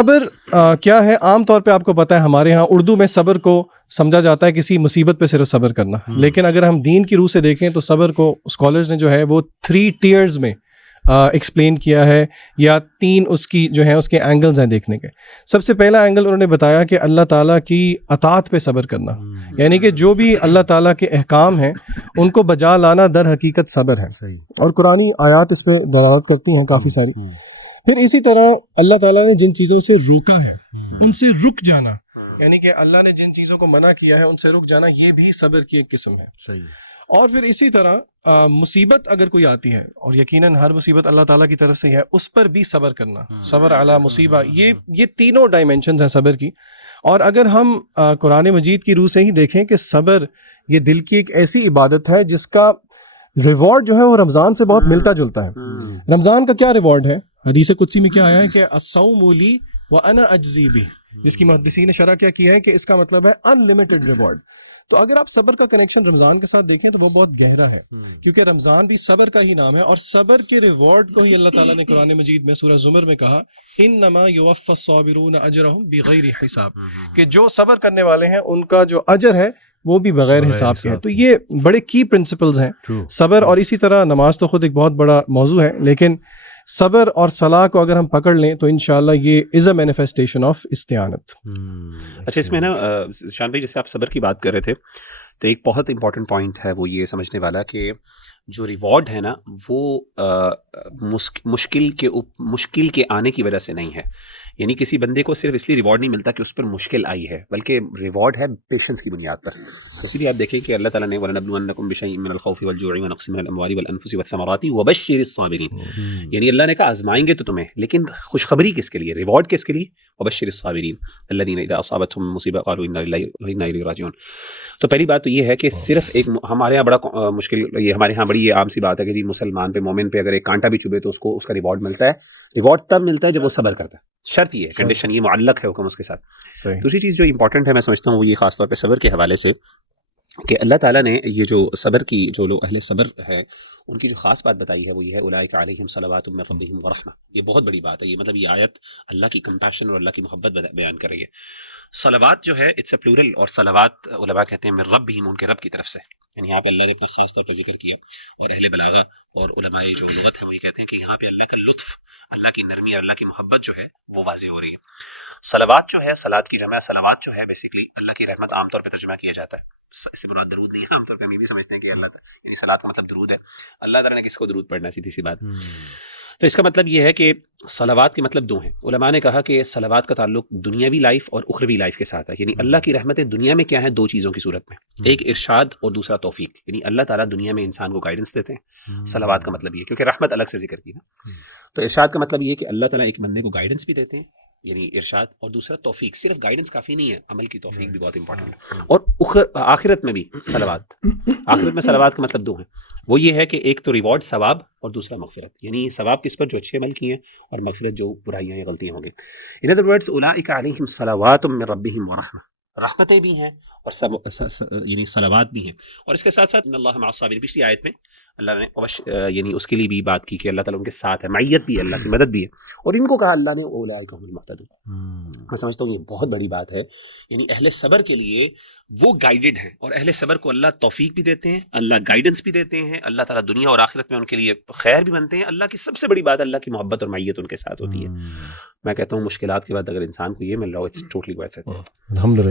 صبر کیا ہے؟ عام طور پہ آپ کو پتہ ہے ہمارے ہاں اردو میں صبر کو سمجھا جاتا ہے کسی مصیبت پہ صرف صبر کرنا، لیکن اگر ہم دین کی روح سے دیکھیں تو صبر کو اسکالرز نے جو ہے وہ 3 ٹیئرز میں ایکسپلین کیا ہے، یا 3 اس کی جو ہے اس کے اینگلز ہیں دیکھنے کے۔ سب سے پہلا اینگل انہوں نے بتایا کہ اللہ تعالیٰ کی اطاعت پہ صبر کرنا، یعنی کہ جو بھی اللہ تعالیٰ کے احکام ہیں ان کو بجا لانا در حقیقت صبر ہے، اور قرآنی آیات اس پہ دلالت کرتی ہیں کافی ساری۔ پھر اسی طرح اللہ تعالیٰ نے جن چیزوں سے روکا ہے ان سے رک جانا، یعنی کہ اللہ نے جن چیزوں کو منع کیا ہے ان سے رک جانا، یہ بھی صبر کی ایک قسم ہے۔ اور پھر اسی طرح مصیبت اگر کوئی آتی ہے، اور یقیناً ہر مصیبت اللہ تعالیٰ کی طرف سے ہے، اس پر بھی صبر کرنا، صبر علی مصیبہ، یہ تینوں ڈائمینشنز ہیں صبر کی۔ اور اگر ہم قرآن مجید کی روح سے ہی دیکھیں کہ صبر یہ دل کی ایک ایسی عبادت ہے جس کا ریوارڈ جو ہے وہ رمضان سے بہت ملتا جلتا ہے۔ رمضان کا کیا ریوارڈ ہے؟ حدیث قدسی میں کیا آیا ہے کہ الصوم لی وانا اجزی بہ، جس کی محدثین نے شرح کیا کیا ہے کہ اس کا مطلب ہے انلمیٹڈ ریوارڈ۔ تو اگر آپ صبر کا کنیکشن رمضان کے ساتھ دیکھیں تو وہ بہت گہرا ہے، کیونکہ رمضان بھی صبر کا ہی نام ہے، اور صبر کے ریوارڈ کو ہی اللہ تعالیٰ نے قرآن مجید میں سورہ زمر میں کہا انما یوفی الصابرون اجرهم بغیر حساب، کہ جو صبر کرنے والے ہیں ان کا جو اجر ہے وہ بھی بغیر حساب کے ہے۔ تو یہ بڑے کی پرنسپلز ہیں صبر، اور اسی طرح نماز تو خود ایک بہت بڑا موضوع ہے، لیکن صبر اور صلاح کو اگر ہم پکڑ لیں تو انشاءاللہ یہ از اے مینیفیسٹیشن آف استعانت۔ اچھا، اس میں نا شان بھائی جیسے آپ صبر کی بات کر رہے تھے تو ایک بہت امپورٹنٹ پوائنٹ ہے وہ یہ سمجھنے والا کہ جو ریوارڈ ہے نا وہ مشکل کے آنے کی وجہ سے نہیں ہے، یعنی کسی بندے کو صرف اس لیے ریوارڈ نہیں ملتا کہ اس پر مشکل آئی ہے، بلکہ ریوارڈ ہے پیشنس کی بنیاد پر۔ اسی لیے آپ دیکھیں کہ اللہ تعالیٰ نے وَلَنَبْلُوَنَّكُمْ بِشَيْءٍ مِّنَ الْخَوْفِ وَالْجُوعِ وَنَقْصٍ مِّنَ الْأَمْوَالِ وَالْأَنفُسِ وَالثَّمَرَاتِ وَبَشِّرِ الصَّابِرِينَ، یعنی اللہ نے کہا آزمائیں گے تو تمہیں، لیکن خوشخبری کس کے لیے، ریوارڈ کس کے لیے؟ وَبَشِّرِ الصَّابِرِينَ الَّذِينَ إِذَا أَصَابَتْهُم مُّصِيبَةٌ قَالُوا إِنَّا لِلَّهِ وَإِنَّا إِلَيْهِ راجعون۔ تو پہلی بات تو یہ ہے کہ صرف ایک ہمارے یہاں بڑا مشکل، یہ ہمارے یہاں بڑی عام سی بات ہے کہ جی مسلمان پہ، مومن پہ اگر ایک کانٹا بھی چبھے تو اس کو اس کا ریوارڈ ملتا ہے۔ ریوارڈ تب ملتا ہے جب وہ صبر کرتا ہے، شرط یہ ہے، کنڈیشن یہ معلق ہے حکم اس کے ساتھ۔ دوسری چیز جو امپورٹنٹ ہے میں سمجھتا ہوں وہ یہ خاص طور پہ صبر کے حوالے سے کہ اللہ تعالیٰ نے یہ جو صبر کی، جو لوگ اہل صبر ہے ان کی جو خاص بات بتائی ہے وہ یہ ہے اولئک علیہم صلوات من ربہم ورحمہ۔ یہ بہت بڑی بات ہے، یہ مطلب یہ آیت اللہ کی کمپیشن اور اللہ کی محبت بیان کر رہی ہے۔ صلوات جو ہے اٹس اے پلورل، اور صلوات علماء کہتے ہیں من ربہم، ان کے رب کی طرف سے، یعنی یہاں پہ اللہ نے اپنا خاص طور پر ذکر کیا، اور اہل بلاغہ اور علماء جو لغت ہے وہ یہ کہتے ہیں کہ یہاں پہ اللہ کا لطف، اللہ کی نرمی اور اللہ کی محبت جو ہے وہ واضح ہو رہی ہے۔ صلوات جو ہے، صلات کی جمع صلوات جو ہے بیسیکلی اللہ کی رحمت عام طور پہ ترجمہ کیا جاتا ہے، اس سے مراد درود نہیں ہے، عام طور پہ ہم یہ بھی سمجھتے ہیں کہ اللہ یعنی صلات کا مطلب درود ہے، اللہ تعالیٰ نے کس کو درود پڑھنا ہے، سیدھی سی بات۔ تو اس کا مطلب یہ ہے کہ صلوات کے مطلب 2 ہیں۔ علماء نے کہا کہ صلوات کا تعلق دنیاوی لائف اور اخروی لائف کے ساتھ ہے، یعنی اللہ کی رحمتیں دنیا میں کیا ہیں، 2 چیزوں کی صورت میں، ایک ارشاد اور دوسرا توفیق، یعنی اللہ تعالیٰ دنیا میں انسان کو گائیڈنس دیتے ہیں۔ صلوات کا مطلب یہ، کیونکہ رحمت الگ سے ذکر کی نا، تو ارشاد کا مطلب یہ کہ اللہ تعالیٰ ایک بندے کو گائیڈنس بھی دیتے ہیں، یعنی ارشاد، اور دوسرا توفیق۔ صرف گائیڈنس کافی نہیں ہے، عمل کی توفیق بھی بہت امپورٹنٹ ہے۔ اور آخرت میں بھی صلوات، آخرت میں صلوات کا مطلب 2 ہیں، وہ یہ ہے کہ ایک تو ریوارڈ ثواب، اور دوسرا مغفرت، یعنی ثواب کس پر؟ جو اچھے عمل کیے ہیں، اور مغفرت جو برائیاں یا غلطیاں ہوں گی۔ ان ادر ورڈز اولئک علیہم صلوات من ربہم ورحمہ، رحمتیں بھی ہیں اور یعنی صلوات بھی ہیں، اور اس کے ساتھ ساتھ ان اللہ مع الصابرین، پچھلی آیت میں اللہ نے یعنی اس کے لیے بھی بات کی کہ اللہ تعالیٰ ان کے ساتھ ہے، معیت بھی ہے، اللہ کی مدد بھی ہے، اور ان کو کہا اللہ نے اولئک هم المهتدون۔ میں سمجھتا ہوں یہ بہت بڑی بات ہے، یعنی اہل صبر کے لیے وہ گائیڈڈ ہیں، اور اہل صبر کو اللہ توفیق بھی دیتے ہیں، اللہ گائیڈنس بھی دیتے ہیں، اللہ تعالیٰ دنیا اور آخرت میں ان کے لیے خیر بھی بنتے ہیں۔ اللہ کی سب سے بڑی بات اللہ کی محبت اور معیت ان کے ساتھ ہوتی ہے۔ میں کہتا ہوں مشکلات کے بعد اگر انسان کو یہ مل رہا ہو، اٹس ٹوٹلی ورتھ اٹ۔ الحمدللہ۔